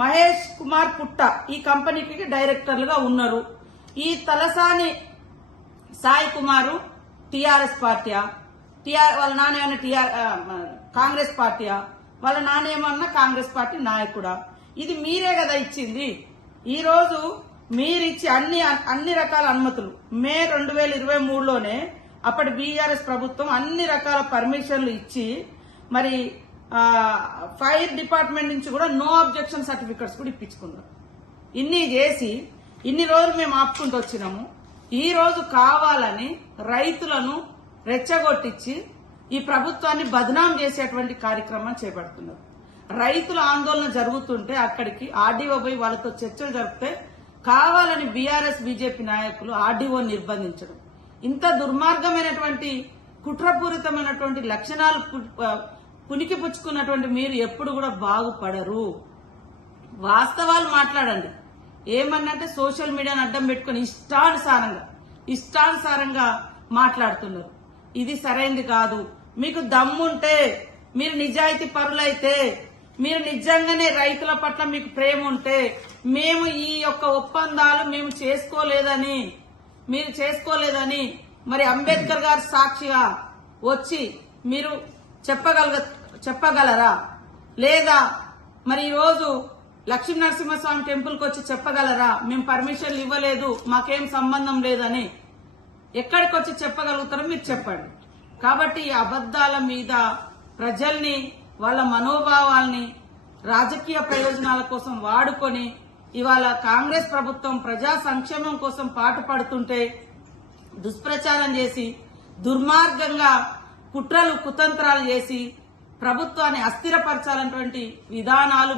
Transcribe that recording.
మహేష్ కుమార్ పుట్ట ఈ కంపెనీకి డైరెక్టర్లుగా ఉన్నారు. ఈ తలసాని సాయి కుమారు టిఆర్ఎస్ పార్టీయా, వాళ్ళ నాన్న కాంగ్రెస్ పార్టీయా, వాళ్ళ నాన్న కాంగ్రెస్ పార్టీ నాయకుడా? ఇది మీరే కదా ఇచ్చింది. ఈ రోజు మీరిచ్చి అన్ని రకాల అనుమతులు మే 2023లోనే అప్పటి బీఆర్ఎస్ ప్రభుత్వం అన్ని రకాల పర్మిషన్లు ఇచ్చి మరి ఫైర్ డిపార్ట్మెంట్ నుంచి కూడా నో అబ్జెక్షన్ సర్టిఫికెట్స్ కూడా ఇప్పించుకున్నారు. ఇన్ని చేసి ఇన్ని రోజులు మేము ఆపుకుంటూ వచ్చినాము. ఈ రోజు కావాలని రైతులను రెచ్చగొట్టించి ఈ ప్రభుత్వాన్ని బదనాం చేసేటువంటి కార్యక్రమం చేపడుతున్నారు. రైతుల ఆందోళన జరుగుతుంటే అక్కడికి ఆర్డీఓ పోయి వాళ్ళతో చర్చలు జరిపితే కావాలని బీఆర్ఎస్ బీజేపీ నాయకులు ఆర్డీఓ నిర్బంధించడం, ఇంత దుర్మార్గమైనటువంటి కుట్రపూరితమైనటువంటి లక్షణాలు పునికి పుచ్చుకున్నటువంటి మీరు ఎప్పుడు కూడా బాగుపడరు. వాస్తవాలు మాట్లాడండి. ఏమన్నంటే సోషల్ మీడియాను అడ్డం పెట్టుకుని ఇష్టానుసారంగా మాట్లాడుతున్నారు. ఇది సరైంది కాదు. మీకు దమ్ముంటే, మీరు నిజాయితీ పరులైతే, మీరు నిజంగానే రైతుల పట్ల మీకు ప్రేమ ఉంటే, మేము ఈ యొక్క ఒప్పందాలు మేము చేసుకోలేదని మరి అంబేద్కర్ గారు సాక్షిగా వచ్చి మీరు చెప్పగలరా? లేదా మరి ఈ రోజు లక్ష్మీ నరసింహస్వామి టెంపుల్ కి వచ్చి చెప్పగలరా? మేము పర్మిషన్లు ఇవ్వలేదు, మాకేం సంబంధం లేదని ఎక్కడికి వచ్చి చెప్పగలుగుతారో మీరు చెప్పండి. కాబట్టి ఈ అబద్దాల మీద ప్రజల్ని, వాళ్ళ మనోభావాల్ని రాజకీయ ప్రయోజనాల కోసం వాడుకొని ఇవాళ కాంగ్రెస్ ప్రభుత్వం ప్రజా సంక్షేమం కోసం పాటుపడుతుంటే దుష్ప్రచారం చేసి దుర్మార్గంగా కుట్రలు కుతంత్రాలు చేసి ప్రభుత్వాన్ని అస్థిరపరచాలన్నటువంటి విధానాలు